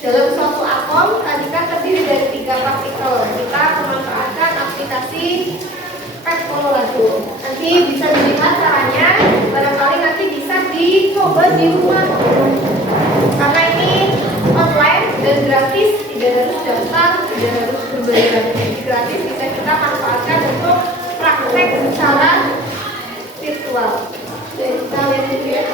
Dalam suatu atom tadi kan terdiri dari 3 partikel. Kita Nanti bisa dilihat caranya, barangkali nanti bisa dicoba di rumah. Karena ini online dan gratis, tidak harus daftar, tidak harus berbayar. Jadi gratis bisa kita manfaatkan untuk praktek secara virtual. Jadi kita lihat dulu ya.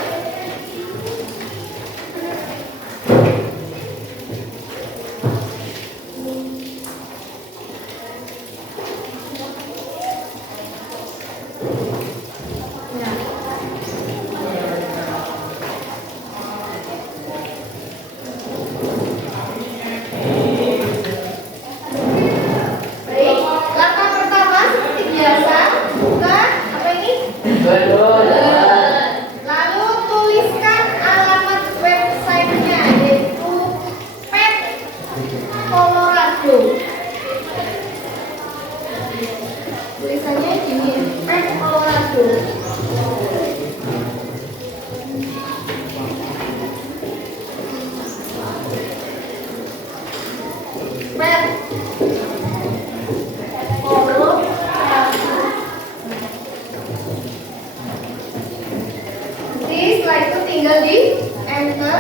Lalu tuliskan alamat websitenya, yaitu Pet Colorado. Tulisannya gini, Pet Colorado. Pet setelah itu tinggal di enter,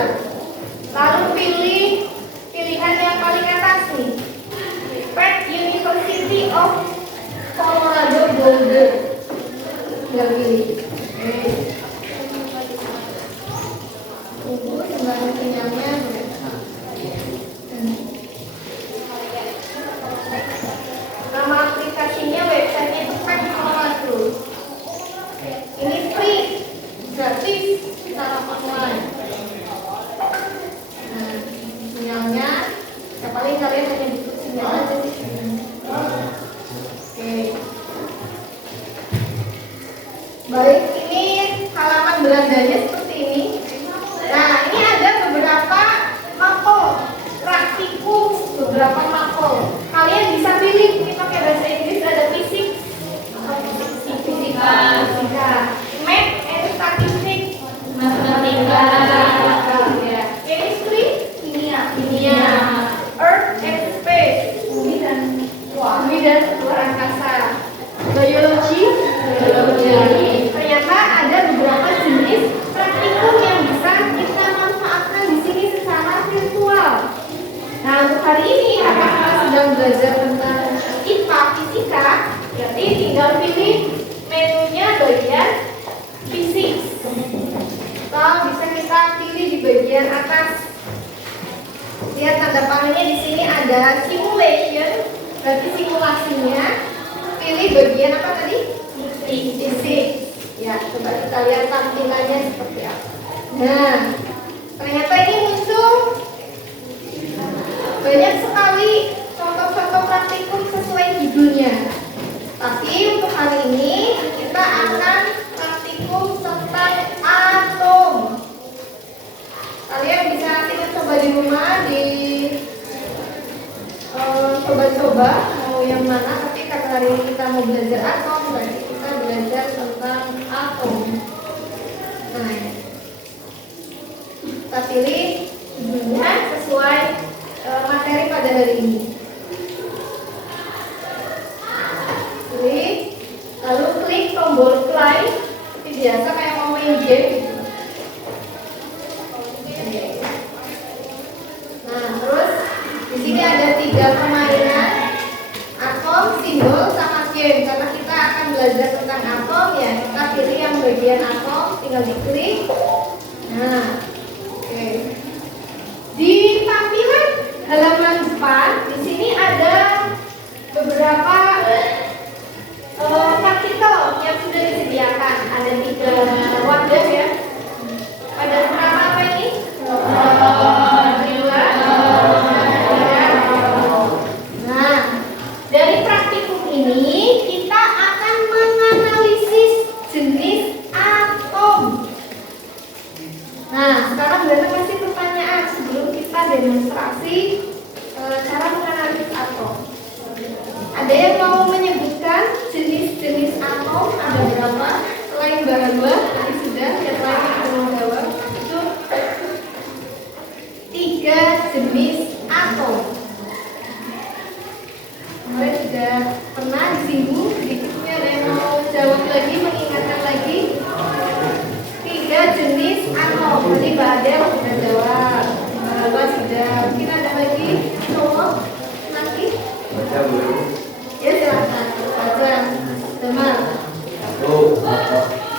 lalu pilih pilihan yang paling atas nih, Pet University of Colorado Boulder, tinggal pilih. Tunggu sembari sinyalnya. Nama aplikasinya, websitenya itu Pet Colorado. Ini free, gratis, secara online. Nah, sinyalnya ya paling kalian hanya butuh sinyal aja sih. Oke. Baik, ini halaman berandanya seperti ini. Nah, ini ada beberapa mapel praktikum, beberapa mapel. Kalian bisa pilih, ini pakai bahasa Inggris, ada fisik, fisika, math and statistics, matematika, ya, chemistry, kimia, earth and space, bumi dan luar angkasa, biologi. Ternyata ada beberapa jenis praktikum yang bisa kita manfaatkan di sini secara virtual. Nah, untuk hari ini karena kita sedang belajar tentang IPA fisika, jadi tinggal pilih menunya bagian fisik. Atau bisa kita pilih di bagian atas. Lihat tanda panahnya di sini ada simulation, berarti simulasinya. Pilih bagian apa tadi? Fisik. Ya, coba kita lihat tampilannya seperti apa. Nah, ternyata ini muncul banyak sekali contoh-contoh praktikum sesuai judulnya. Tapi untuk hari ini kita akan praktikum tentang atom. Kalian bisa nanti coba di rumah, coba-coba mau yang mana. Tapi karena hari ini kita mau belajar atom, berarti kita belajar tentang atom. Nah, kita pilih judulnya sesuai materi pada hari ini. Lalu klik tombol play, seperti biasa kayak mau main game gitu. Nah, terus di sini ada 3 permainan: atom, simbol, sama game. Karena kita akan belajar tentang atom, ya kita pilih yang bagian atom, tinggal diklik. Nah, oke. Di tampilan halaman depan, di sini ada beberapa partikel yang sudah disediakan. Ada 3 wadah ya. Wadah pertama apa ini? Nah, dari praktikum ini kita akan menganalisis jenis atom. Nah, sekarang Bunda kasih pertanyaan sebelum kita demonstrasi cara menganalisis atom. Ada yang mau menyebutkan jenis-jenis atom ada berapa? Selain Mbak, tadi sudah, yang lain yang mau jawab. Itu 3 jenis atom. Kemarin sudah pernah disinggung, sedikitnya ada yang mau jawab lagi mengingat atom. Tadi Mbak Adel sudah jawab. Mbak Alba sudah. Mungkin ada lagi cowok lagi? Baca belum? Ya silakan. Baca. Teman.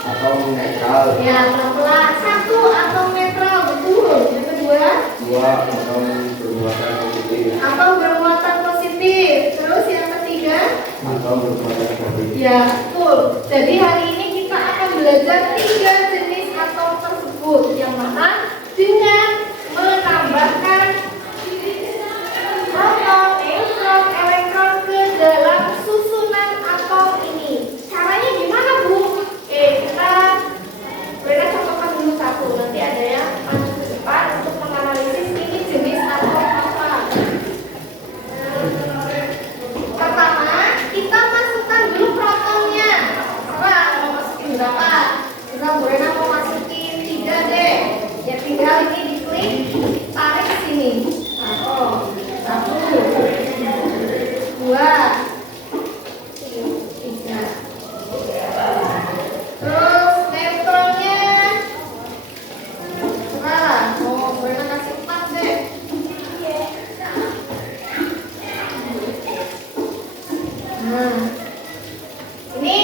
Atom netral. Ya pelan-pelan. Satu atom netral betul. Yang kedua? Dua atom bermuatan positif. Atom bermuatan positif. Terus yang ketiga? Atom bermuatan positif. Ya betul. Jadi hari ini kita akan belajar 3 jenis atom tersebut. Yang mana dengan menambahkan proton, neutron, elektron ke dalam susunan atom ini. Caranya gimana, Bu? Kita contohkan dulu satu. Nanti ada yang maju ke depan untuk menganalisis ini jenis atom apa. Pertama, kita masukkan dulu protonnya. Coba mau masukin berapa? Kita Bu Rena mau masukin 3 deh. Ya tinggal ini diklik, tarik sini. Atom. 1, 2, 3. Terus neutronnya sekarang mau boleh kasih 4 deh. Nah, ini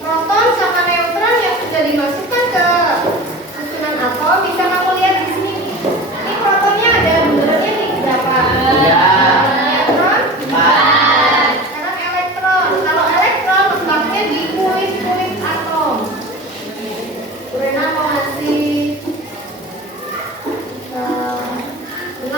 proton sama neutron yang sudah dimasukkan ke susunan atom. Bisa kamu lihat di sini. Ini protonnya ada benernya nih berapa? Neutron? Sekarang elektron. Kalau elektron letaknya di kulit-kulit atom. Bu Rena mau ngasih 6.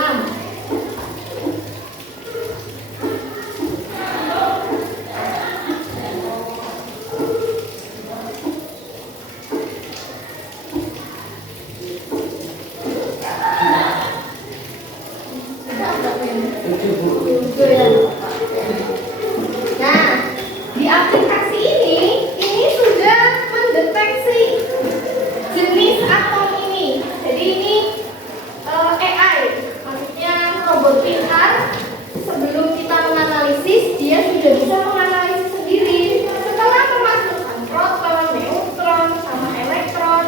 Nah, di aplikasi ini sudah mendeteksi jenis atom ini. Jadi ini AI, maksudnya robot pintar. Sebelum kita menganalisis, dia sudah bisa menganalisis sendiri. Setelah memasukkan proton, neutron, sama elektron,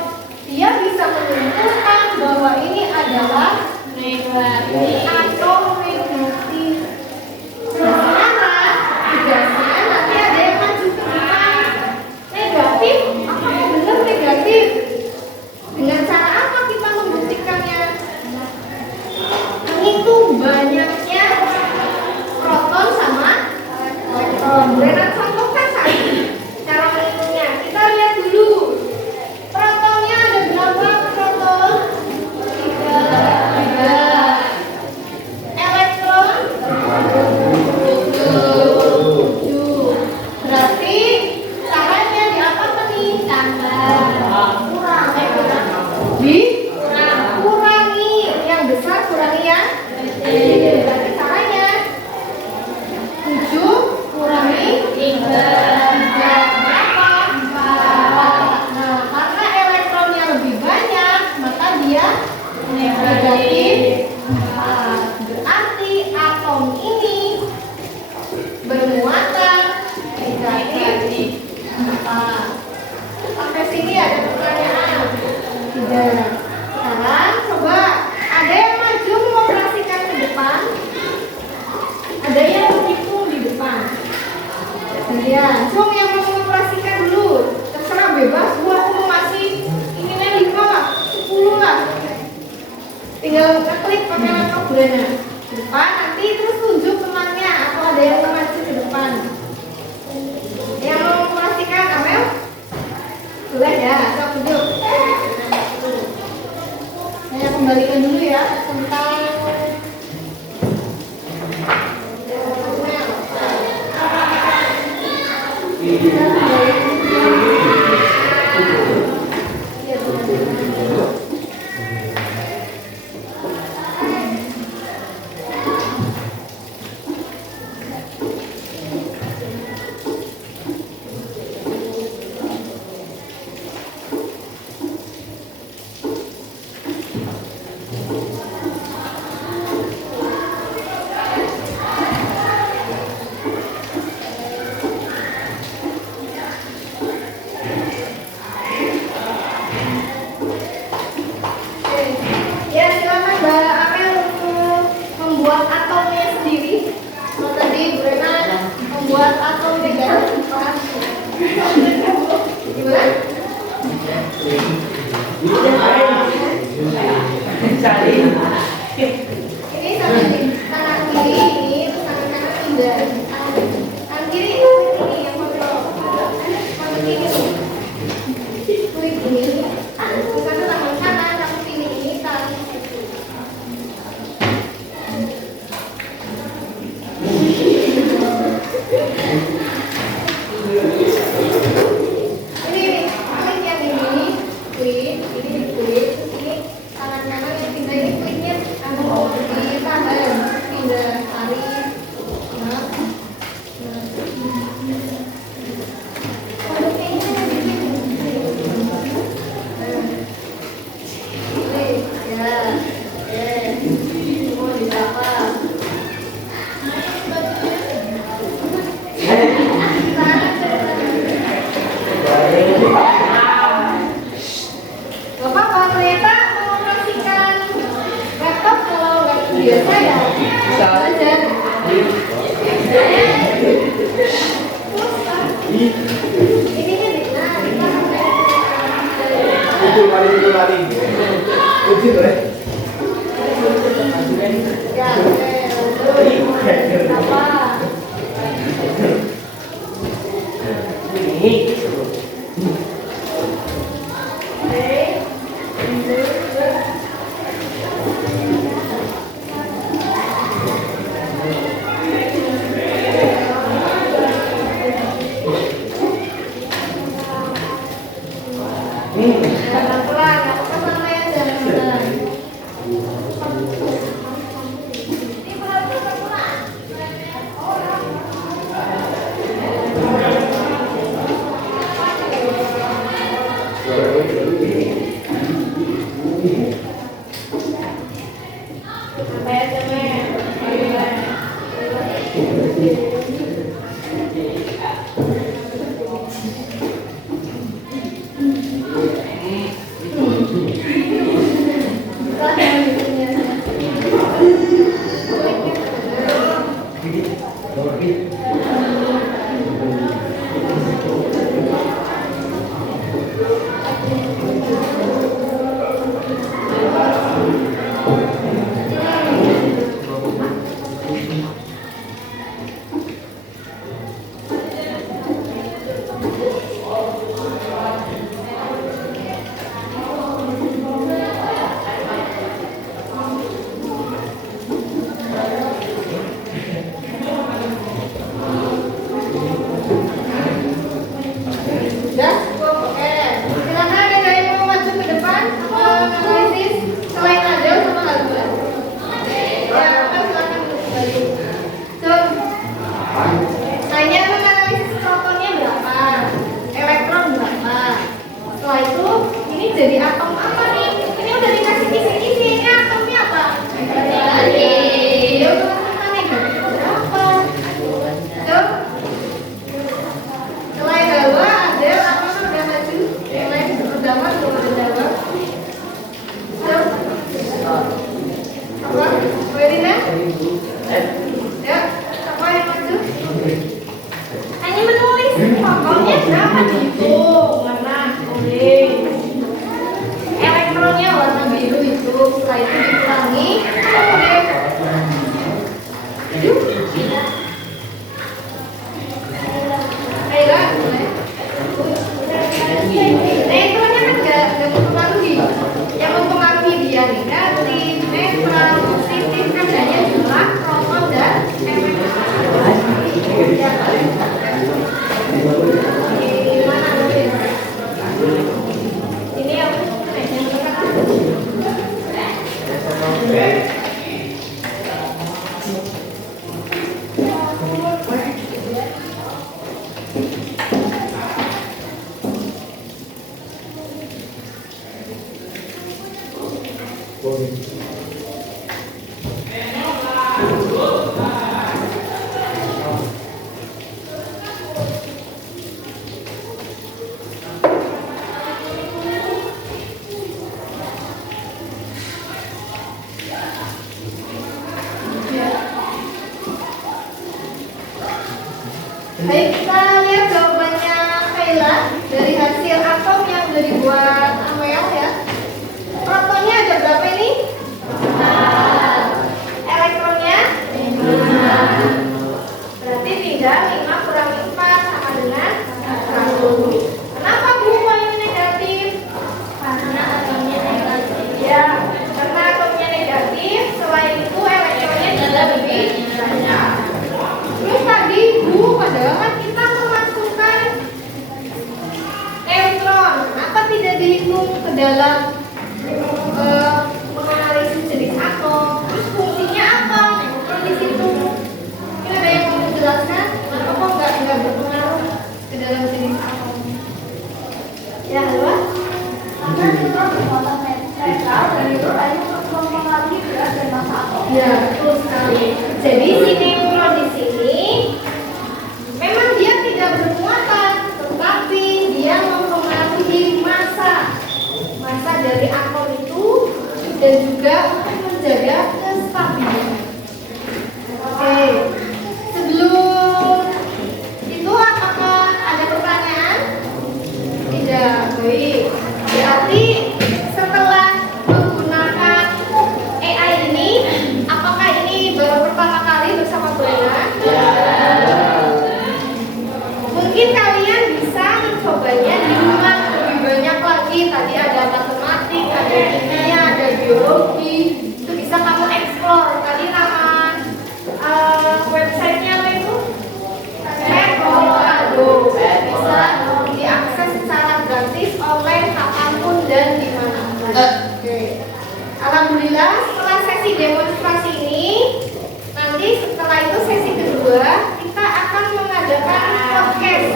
dia bisa menentukan bahwa ini adalah atom negatif. Sementara tugasnya nanti ada yang maju ke depan. Negatif, apakah benar negatif? Dengan cara apa kita membuktikannya? Menghitung banyaknya proton sama elektron. Rena contohkan satu cara menghitungnya. Kita lihat dulu. Protonnya ada berapa proton? 3. Elektron 7. Berarti caranya di apa nih? Kurang. Kurangi yang besar, kurangi yang kecil. Berarti caranya 7 kurangi 3 berapa? 4. Nah, karena elektronnya lebih banyak, maka dia negatif 4. Berarti atom ini bermuatan negatif 4. Sampai sini ada pertanyaan? Tidak. Sekarang coba ada yang maju mengoperasikan ke depan, ada yang menghitung di depan. Kemudian, yang mau mengoperasikan dulu, terserah bebas. Gua aku mau ngasih inginnya 5 lah, 10 lah. Tinggal ngeklik pakai laptop Bu Rena. Depan, nanti terus tunjuk temannya atau ada yang mau maju ke depan. Yang mau mengoperasikan, Amel? Boleh ya, saya tunjuk. Saya kembalikan dulu ya tentang membuat atau tidak cepat. Gimana? Ini tangan kiri ini, terus tangan kanan pindah. Tangan kiri ini yang kontrol. Tangan kiri klik ini. Terus tangan kanan, tangan kiri ini tarik. Ini klik yang ini, klik, ini diklik, terus ini tangan kanan yang pindah ini kliknya ditahan, pindah tarik. Nah, klik ya, mau diapa? Gak apa-apa, ternyata mengoperasikan laptop kalau nggak biasa ya bisa aja. Ini kan Itu lari. Itu boleh. ya, apa? Pelan-pelan, nggak apa-apa santai aja, pelan. Ini pelan-pelan. Santai aja, men. Udah cukup, oke. Silakan ada yang mau maju ke depan menganalisis selain Adel sama Halbar. Ya, kan silakan duduk kembali. Tanya menganalisis protonnya berapa, elektron berapa. Setelah itu, ini jadi atom apa nih? Ini udah dikasih kisi-kisi, ini atomnya apa? Dia udah kasih negatif berapa? Tuh. Selain Hawa, Adel, apa kan udah maju? Selain pertama, belum ada jawab. Apa? Werina? Ya, apa yang maju? Hanya menulis protonnya berapa gitu? Warna kuning. Elektronnya warna biru itu. Setelah itu dikurangi. Oke. Ayo, mulai. Elektronnya kan nggak mempengaruhi. Yang mempengaruhi dia negatif, netral, positif kan hanya jumlah proton dan elektron. Ya, Baik, kita lihat jawabannya Kayla dari hasil atom yang udah dibuat Amel ya. Protonnya ada berapa ini? Elektronnya? Berarti tinggal 5 kurang 4 sama dengan 1. Kenapa Bu kok ini negatif? Karena atomnya negatif. Ya, karena atomnya negatif, selain itu elektronnya juga lebih banyak. Terus tadi Bu, padahal kan kita memasukkan neutron, apa tidak dihitung ke dalam menganalisis jenis atom? Terus fungsinya apa? Neutron di situ. Ini ada yang mau menjelaskan? Apa nggak berpengaruh ke dalam jenis atom? Ya, halo? Karena neutron bermuatan netral dan itu hanya mempengaruhi berat dan massa atom. Ya, betul sekali. Jadi si neutron di sini memang dia tidak bermuatan, tetapi dia mempengaruhi massa dari atom itu dan juga untuk menjaga kestabilan. Oke, sebelum itu apakah ada pertanyaan? Tidak, baik. Berarti setelah menggunakan AI ini, apakah ini baru pertama kali bersama Bu Ena? Mungkin kalian bisa mencobanya di rumah lebih banyak lagi. Tadi ada matematik, ada kimia, ada biologi. Itu bisa kamu explore. Tadi nama websitenya apa itu? Colorado. Bisa diakses secara gratis online kapanpun dan dimanapun. Oke. Alhamdulillah setelah sesi demonstrasi ini, nanti setelah itu sesi kedua kita akan mengadakan podcast.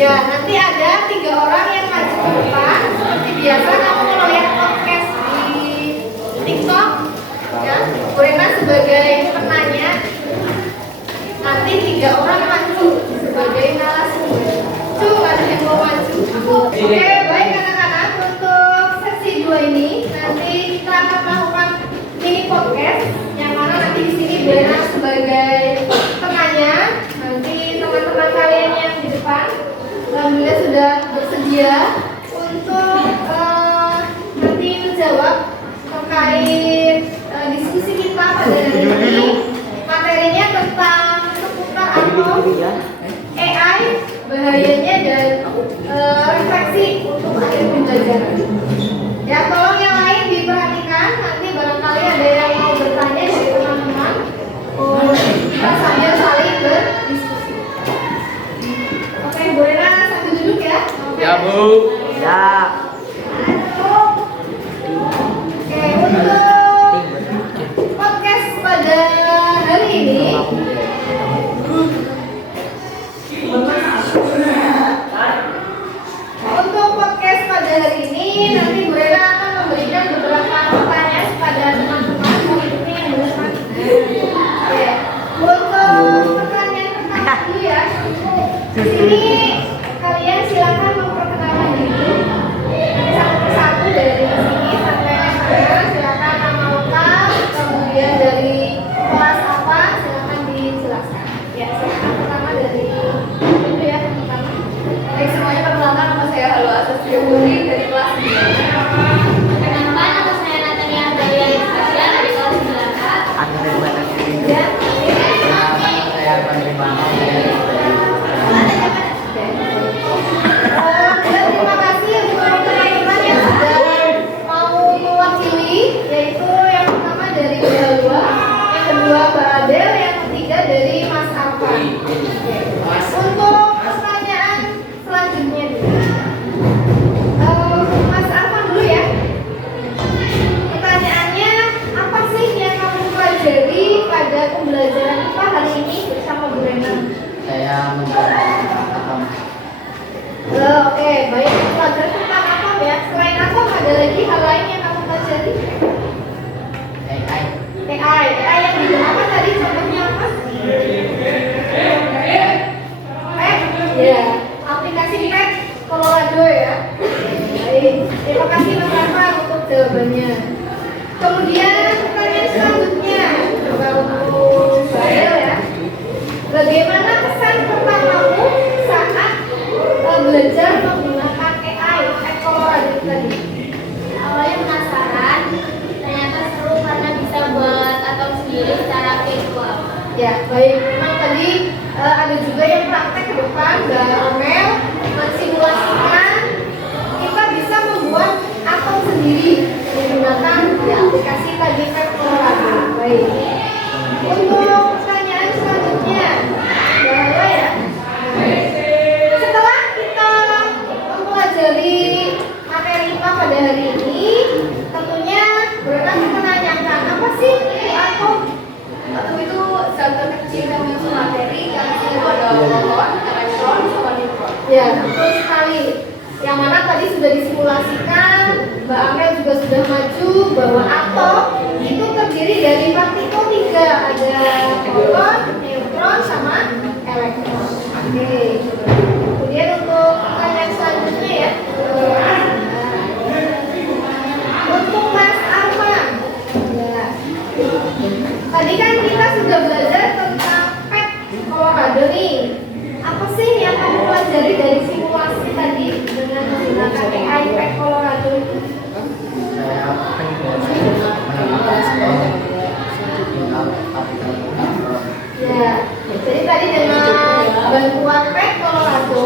Ya, nanti ada 3 orang yang maju ke depan. Seperti biasa kamu kalau lihat podcast di TikTok, ya, Bu Rena sebagai penanya. Nanti 3 orang maju sebagai narasumber. Coba ada yang mau maju? Oke, baik anak-anak, untuk sesi 2 ini nanti kita akan melakukan mini podcast yang mana nanti di sini Bu Rena sebagai penanya. Nanti teman-teman kalian yang di depan alhamdulillah sudah bersedia untuk nanti menjawab terkait diskusi kita pada hari ini. Materinya tentang seputar atom, AI, bahayanya dan refleksi untuk akhir pembelajaran. Ya, tolong yang lain diperhatikan. Nanti barangkali ada yang mau bertanya dari teman-teman. Kita sambil saling berdiskusi. Oke, Bu Rena sambil duduk ya. Ya, Bu. Ya. Oke, untuk podcast pada hari ini nanti Bu Rena akan memberikan beberapa pertanyaan kepada teman-teman muridnya yang bersama. Oke, untuk pertanyaan pertama dulu ya. Di sini kalian silakan memperkenalkan diri satu persatu dari sini sampai sana. Silakan nama lengkap, kemudian dari kelas apa, silakan dijelaskan. Ya, silakan pertama dari itu ya pertama. Baik, semuanya perkenalkan nama saya Halo Asas Yuri dari kelas 9. Kenalkan, nama saya Natania Dalia Istasya dari kelas 9. Ya, terima kasih untuk teman-teman yang sudah mau mewakili, yaitu yang pertama dari Bu Halwa, yang kedua Mbak Adel, yang ketiga dari Mas Arfan. Untuk pertanyaan selanjutnya Mas Arfan dulu ya. Pertanyaannya, apa sih yang kamu pelajari pada pembelajaran IPA hari ini bersama Bu Rena? Saya mempelajari atom. Oke, baik. Pelajaran tentang atom ya. Selain atom ada lagi hal lain yang kamu pelajari? AI. AI yang di apa tadi? Contohnya apa? Ya, aplikasi PET Colorado ya. Baik, terima kasih Mas Arfan untuk jawabannya. Kemudian pertanyaan selanjutnya coba untuk Badel ya. Baik, memang tadi ada juga yang praktek ke depan, Mbak Amel mensimulasikan kita bisa membuat atom sendiri menggunakan aplikasi tadi Pet Colorado. Baik. Untuk pertanyaan selanjutnya, bahwa ya, setelah kita mempelajari materi IPA pada hari ini, tentunya berenang kita menanyakan apa sih itu atom? Atom itu zat terkecil yang menyusun materi, yang itu ada proton, elektron, sama neutron. Ya, betul sekali. Yang mana tadi sudah disimulasikan, Mbak Amel juga sudah maju bahwa atom itu terdiri dari partikel 3, ada proton, neutron, sama elektron. Oke. Kemudian untuk pertanyaan selanjutnya ya. Untuk Mas Arman. Ya. Tadi kan kita sudah belajar tentang Pet Colorado nih. Apa sih yang kamu pelajari dari simulasi tadi dengan menggunakan AI Pet Colorado itu? Saya menemukan Ya, jadi tadi dengan bantuan Pet Colorado,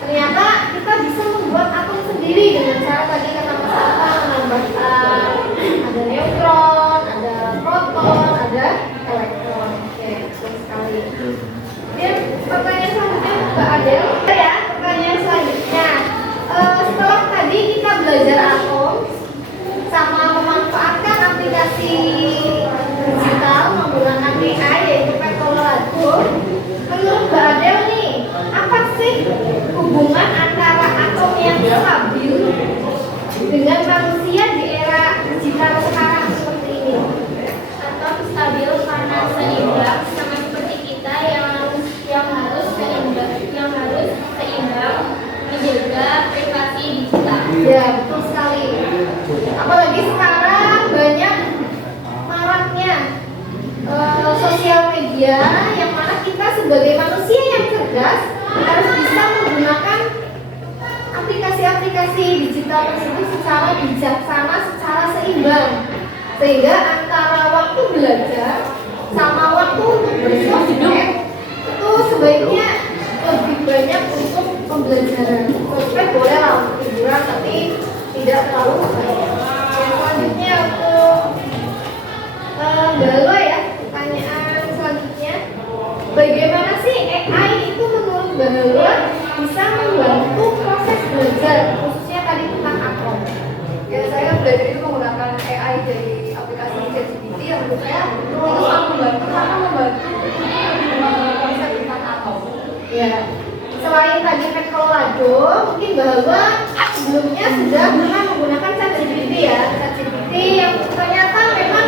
ternyata kita bisa membuat atom sendiri dengan cara tadi kata Mas Arman menambahkan ada neutron, ada proton, ada elektron. Oke, betul sekali. Kemudian pertanyaan selanjutnya Mbak Adel. Ya, pertanyaan selanjutnya. Setelah tadi kita belajar atom sama memanfaatkan aplikasi digital menggunakan AI yaitu Pet Colorado, menurut Mbak Adel nih, apa sih hubungan antara atom yang stabil dengan manusia di era digital sekarang seperti ini? Atom stabil karena seimbang, sama seperti kita yang harus seimbang menjaga privasi digital. Ya, betul sekali. Apalagi sekarang banyak maraknya sosial media yang mana kita sebagai manusia yang cerdas harus bisa menggunakan aplikasi-aplikasi digital tersebut secara bijaksana, secara seimbang, sehingga antara waktu belajar sama waktu untuk bersosmed itu sebaiknya lebih banyak untuk pembelajaran. Sosmed boleh lah untuk hiburan, tapi tidak terlalu banyak. Yang selanjutnya untuk Mbak Lo ya, pertanyaan selanjutnya, bagaimana sih AI itu menurut Mbak Lo bisa membantu proses belajar, khususnya tadi tentang atom? Ya, saya belajar itu menggunakan AI dari aplikasi ChatGPT yang menurut saya itu sangat membantu karena membantu konsep tentang atom. Ya, selain tadi Pet Colorado, mungkin bahwa sebelumnya sudah pernah menggunakan ChatGPT ya, ChatGPT yang ternyata memang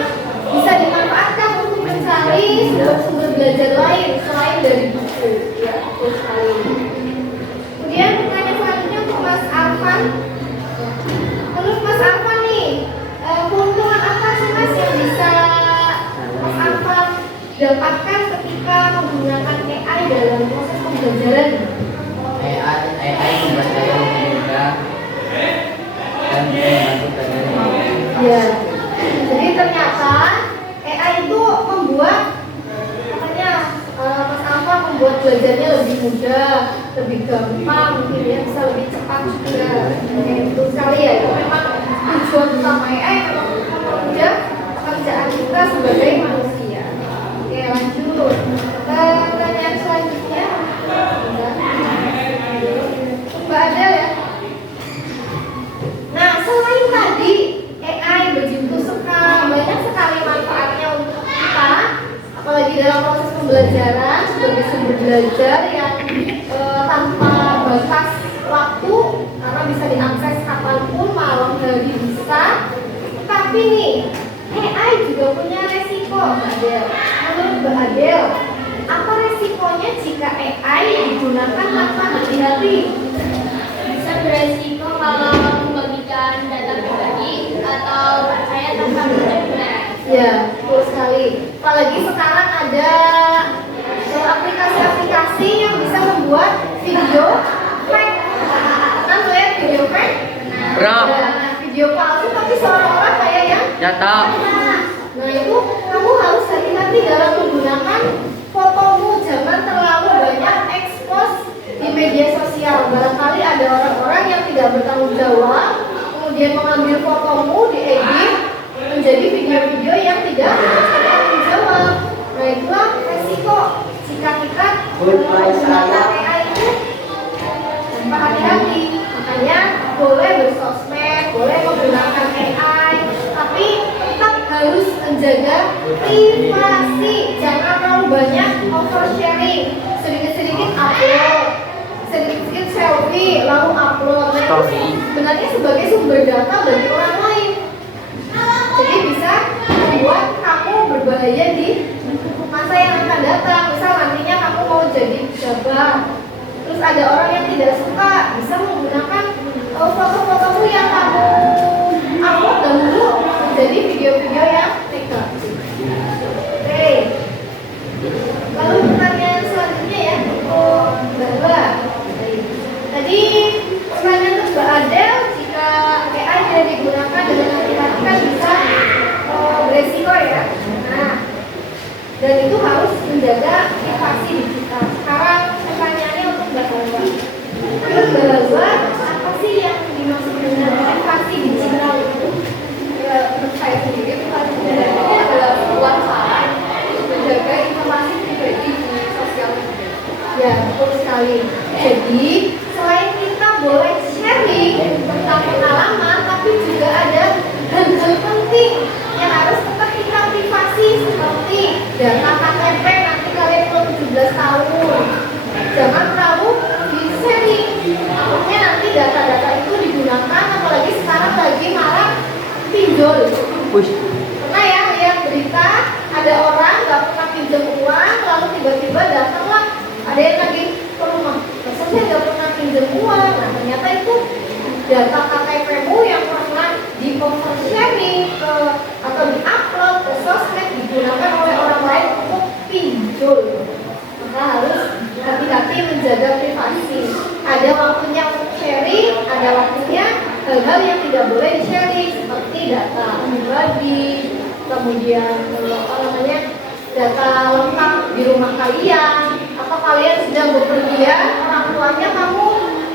bisa dimanfaatkan untuk mencari sumber-sumber belajar lain selain dari buku. Ya, betul sekali. Kemudian pertanyaan selanjutnya untuk Mas Arfan. Menurut Mas Arfan nih, keuntungan apa sih Mas yang bisa Mas Arfan dapatkan ketika menggunakan AI dalam proses pembelajaran? AI membuat saya lebih mudah dan membantu belajar. Ya, jadi ternyata AI itu membuat Mas Alfa membuat belajarnya lebih mudah, lebih gampang, mungkin ya bisa lebih cepat juga. Betul sekali ya, itu memang tujuan utama AI memang untuk mempermudah pekerjaan kita sebagai manusia. Oke, lanjut. Pertanyaan selanjutnya, Mbak Adel ya. Nah, selain tadi AI begitu banyak sekali manfaatnya untuk kita, apalagi dalam proses pembelajaran sebagai sumber belajar yang tanpa batas waktu karena bisa diakses kapanpun, malam hari bisa. Tapi nih, AI juga punya resiko, Mbak Adel. Menurut Mbak Adel, apa resikonya jika AI digunakan tanpa hati-hati? Bisa beresiko kalau membagikan data pribadi atau percaya tanpa benar-benar. Ya, betul sekali. Apalagi sekarang ada aplikasi-aplikasi yang bisa membuat video fake. Kan tuh ya video fake? Bro. Nah, video palsu tapi seolah-olah kayak yang Nyata. Nah itu kamu harus hati-hati dalam menggunakan menggunakan fotomu, jangan terlalu banyak expose di media sosial. Barangkali ada orang-orang yang tidak bertanggung jawab, kemudian mengambil fotomu, diedit menjadi video-video yang tidak bertanggung jawab. Nah, itulah resiko jika kita menggunakan AI itu tanpa hati-hati. Makanya boleh bersosmed, boleh menggunakan AI, tapi tetap harus menjaga privasi. Jangan terlalu banyak oversharing, sedikit-sedikit upload, sedikit-sedikit selfie lalu upload. Nah, itu sebenarnya sebagai sumber data bagi orang lain. Jadi bisa membuat kamu berbahaya di masa yang akan datang. Misal nantinya kamu mau jadi pejabat, terus ada orang yang tidak suka, bisa menggunakan foto-fotomu yang kamu upload dahulu menjadi video-video yang negatif. Oke. Lalu pertanyaan selanjutnya ya, Mbak Dua. Tadi pertanyaan untuk Mbak Adel, jika AI tidak digunakan dengan hati-hati kan bisa beresiko ya. Nah, dan itu harus menjaga privasi digital. Sekarang pertanyaannya untuk Mbak Dua. Menurut Mbak Dua, apa sih yang dimaksud dengan privasi digital itu? Ya, menurut saya sendiri privasi digital itu adalah sebuah cara untuk menjaga informasi pribadi di sosial media. Ya, betul sekali. Jadi, selain kita boleh sharing tentang pengalaman, tapi juga ada hal-hal penting yang harus tetap kita privasi, seperti data KTP nanti kalian belum 17 tahun. Jangan terlalu di-sharing. Takutnya nanti data-data itu digunakan, apalagi sekarang lagi marak pinjol. Pernah ya lihat berita, ada orang nggak pernah pinjam uang, lalu tiba-tiba datanglah ada yang lagi ke rumah, masa saya nggak pernah pinjam uang. Nah, ternyata itu data KTP-mu yang pernah di-sharing atau di-upload ke sosmed digunakan oleh orang lain untuk pinjol. Maka harus hati-hati menjaga privasi. Ada waktunya untuk sharing, ada waktunya hal-hal yang tidak boleh di-sharing seperti data pribadi, kemudian data lengkap di rumah kalian, atau kalian sedang bepergian, orang tuanya kamu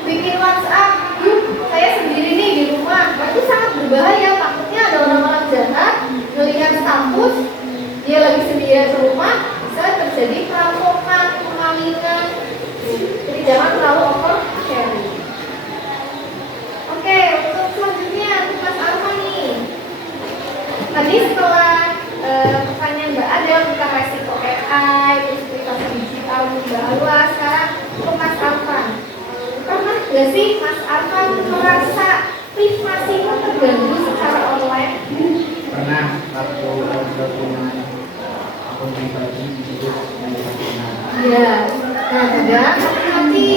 bikin WhatsApp, yuk saya sendiri nih di rumah. Nah, itu sangat berbahaya. Takutnya ada orang-orang jahat melihat status dia lagi sendirian di rumah, bisa terjadi perampokan, pemalingan. Jadi jangan terlalu over sharing. Oke, untuk selanjutnya untuk Mas Arfan nih. Tadi setelah pertanyaan Mbak Adel tentang resiko AI, terus privasi digital Mbak Alwa, sekarang untuk Mas Arfan. Pernah nggak sih Mas Arfan merasa privasimu terganggu secara online? Pernah waktu upload dengan akun pribadi di situ yang dipakai. Iya. Nah, juga hati-hati.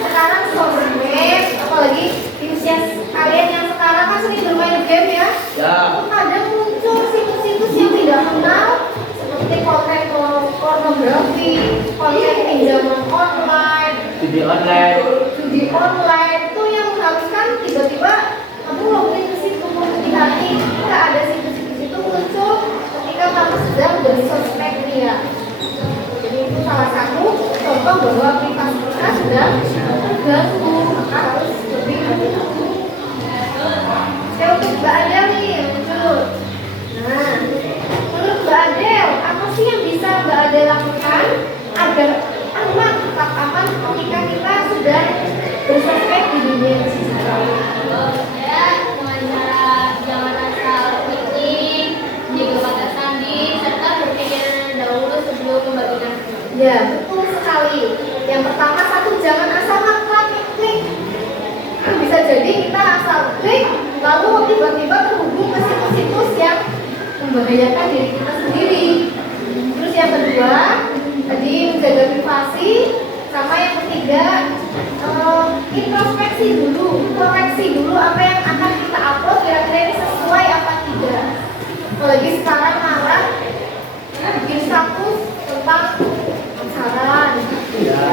Sekarang sosmed, apalagi di usia kalian yang sekarang kan sering bermain game ya. Ya. Kadang muncul situs-situs yang tidak kenal, seperti konten pornografi, konten pinjaman online, Judi online. judi online, itu yang mengharuskan tiba-tiba kamu login ke situ. Hati-hati, tidak ada situs-situs itu muncul ketika kamu sedang bersosmed ya. Jadi itu salah satu contoh bahwa privasi kita sedang terganggu, maka harus lebih hati-hati. Oke, untuk Mbak Adel nih muncul. Nah, menurut Mbak Adel, apa sih yang bisa Mbak Adel lakukan agar aman, tetap aman ketika kita sudah bersosmed di dunia digital? Ya, dengan cara jangan asal klik, menjaga batasan diri, serta berpikir dahulu sebelum membagikan. Ya, betul sekali. Yang pertama, satu, jangan asal klik. Bisa jadi kita asal klik, lalu tiba-tiba terhubung ke situs-situs yang membahayakan diri kita sendiri. Terus yang kedua, tadi menjaga privasi. Sama yang ketiga, introspeksi dulu, koreksi dulu apa yang akan kita upload, kira-kira ini sesuai apa tidak. Apalagi sekarang marak bikin status tentang pacaran, ya.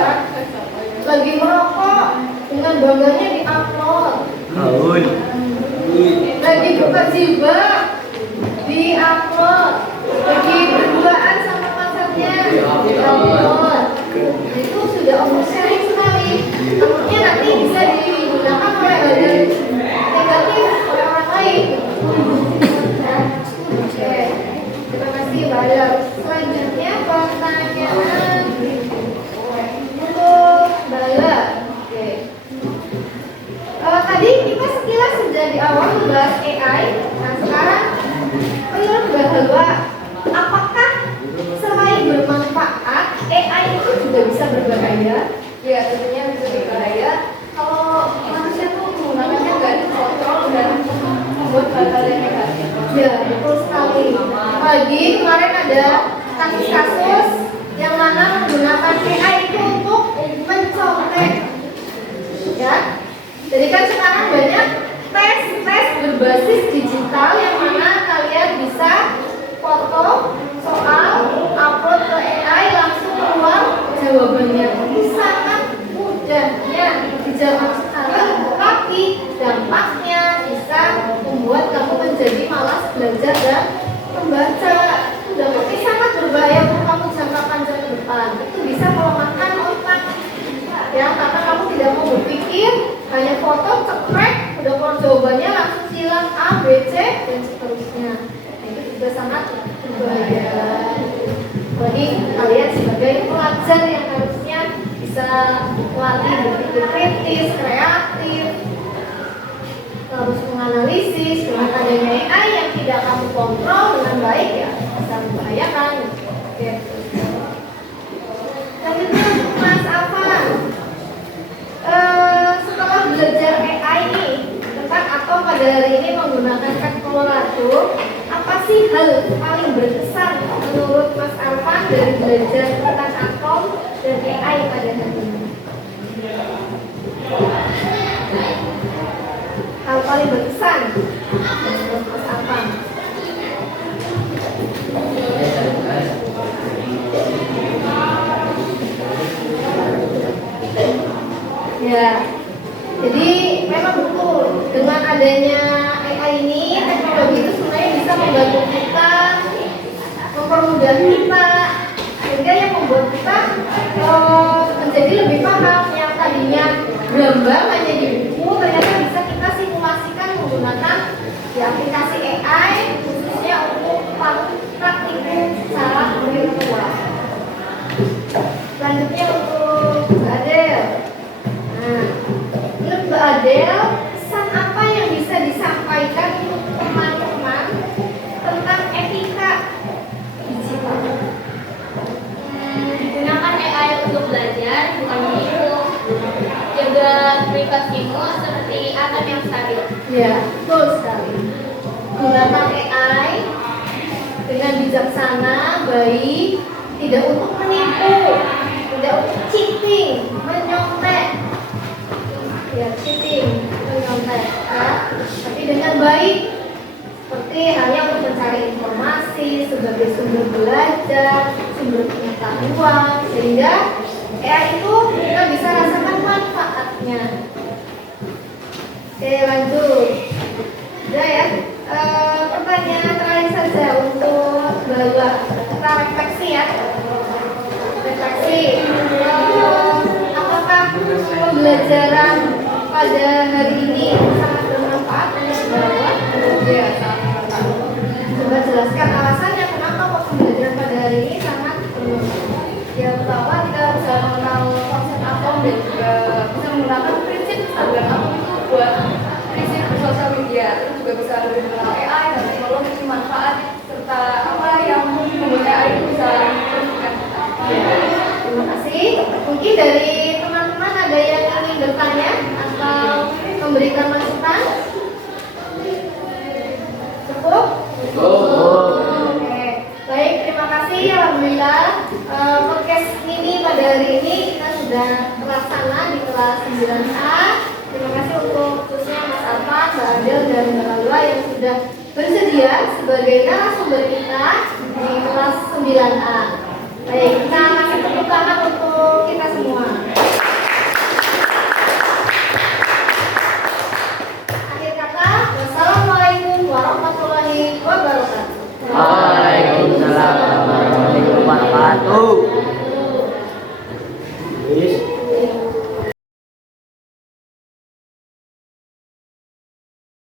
Lagi merokok dengan bangganya di-upload, lagi buka jilbab di-upload, lagi berduaan sama pacarnya oversharing sekali. Takutnya nanti bisa digunakan oleh badan negatif oleh orang lain. Ya. Oke, terima kasih Mbak Adel. Selanjutnya pertanyaan untuk Mbak Adel. Oke. Tadi kita sekilas sudah di awal membahas AI. Nah sekarang menurut Mbak Halwa, apakah selain bermanfaat, AI itu juga bisa berbahaya? Ya tentunya bisa berbahaya kalau manusia tuh menggunakannya nggak dikontrol dan membuat hal-hal yang negatif. Ya, betul sekali. Apalagi kemarin ada kasus-kasus yang mana menggunakan AI itu untuk mencontek. Ya, jadi kan sekarang banyak tes berbasis digital yang mana kalian bisa foto soal, upload ke AI, langsung keluar jawabannya. Ini sangat mudahnya di zaman sekarang, tapi dampaknya bisa membuat kamu menjadi malas belajar dan membaca. Dampaknya sangat berbahaya untuk kamu jangka panjang ke depan. Itu bisa melemahkan otak. Ya, karena kamu tidak mau berpikir, hanya foto, cekrek, udah keluar jawabannya, langsung silang A, B, C, dan seterusnya. Nah, itu juga sangat berbahaya. Jadi kalian sebagai pelajar yang harusnya bisa melatih berpikir kritis, kreatif, terus menganalisis. Dengan adanya AI yang tidak kamu kontrol dengan baik, ya bisa membahayakan. Oke. Selanjutnya Mas Afan, setelah belajar AI nih tentang atom pada hari ini menggunakan kalkulator, apa sih hal paling berkesan menurut Mas Afan dari belajar tentang atom dan AI pada hari ini? Hal paling berkesan menurut Mas Afan? Ya, jadi memang betul dengan adanya AI ini, teknologi itu sebenarnya bisa membantu kita, mempermudah kita, sehingga yang membuat kita menjadi lebih paham. Yang tadinya gambar hanya di buku, ternyata bisa kita simulasikan menggunakan di aplikasi AI, khususnya untuk praktikum secara virtual. Selanjutnya untuk Mbak Adel. Nah, menurut Mbak Adel, pesan apa yang bisa disampaikan untuk teman-teman tentang etika digital? Gunakan AI untuk belajar, bukan menipu. Jaga privasimu seperti atom yang stabil. Ya, betul sekali. Gunakan AI dengan bijaksana, baik, tidak untuk menipu, tidak untuk cheating, menyontek. Ya, cheating, menyontek, ya. Tapi dengan baik, seperti halnya untuk mencari informasi sebagai sumber belajar, sumber pengetahuan, sehingga AI itu kita bisa rasakan manfaatnya. Oke, lanjut. Udah ya. Pertanyaan terakhir saja untuk Mbak. Kita refleksi ya. Refleksi. Apakah pembelajaran pada hari ini sangat bermanfaat untuk Mbak? Ya, sangat. Coba jelaskan alasannya kenapa kok pembelajaran pada hari ini sangat bermanfaat. Yang pertama kita bisa mengenal konsep atom dan juga bisa menggunakan prinsip standar atom itu buat prinsip sosial media. Terus juga bisa lebih mengenal AI dan teknologi manfaat serta apa yang membuat AI itu bisa memperhatikan kita. Terima kasih. Mungkin dari teman-teman ada yang ingin bertanya atau memberikan masukan? Cukup? Oke. Baik, terima kasih. Alhamdulillah podcast ini pada hari ini kita sudah terlaksana di kelas 9A. Terima kasih untuk khususnya Mas Afan, Mbak Adel, dan Mbak Halwa yang sudah bersedia sebagai narasumber kita di kelas 9A. Baik, kita kasih tepuk tangan untuk